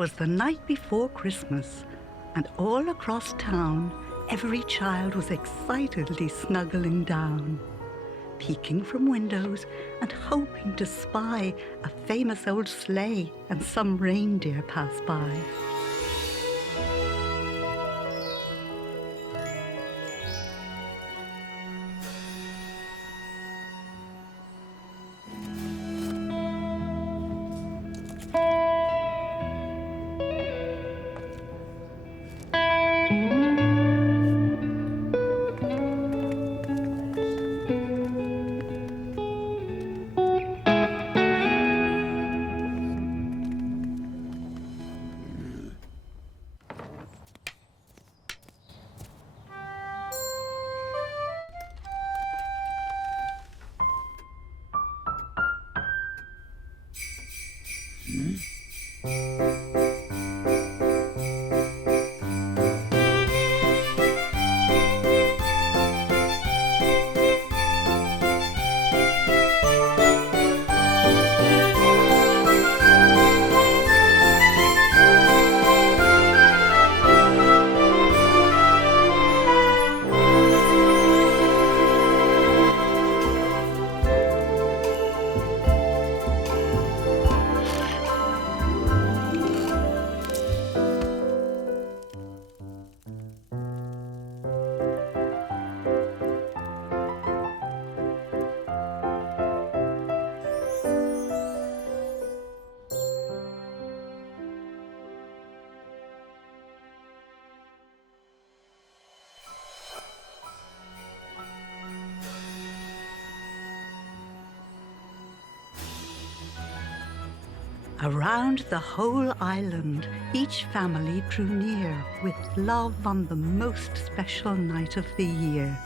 'Twas the night before Christmas, and all across town every child was excitedly snuggling down, peeking from windows and hoping to spy a famous old sleigh and some reindeer pass by. Around the whole island, each family drew near with love on the most special night of the year.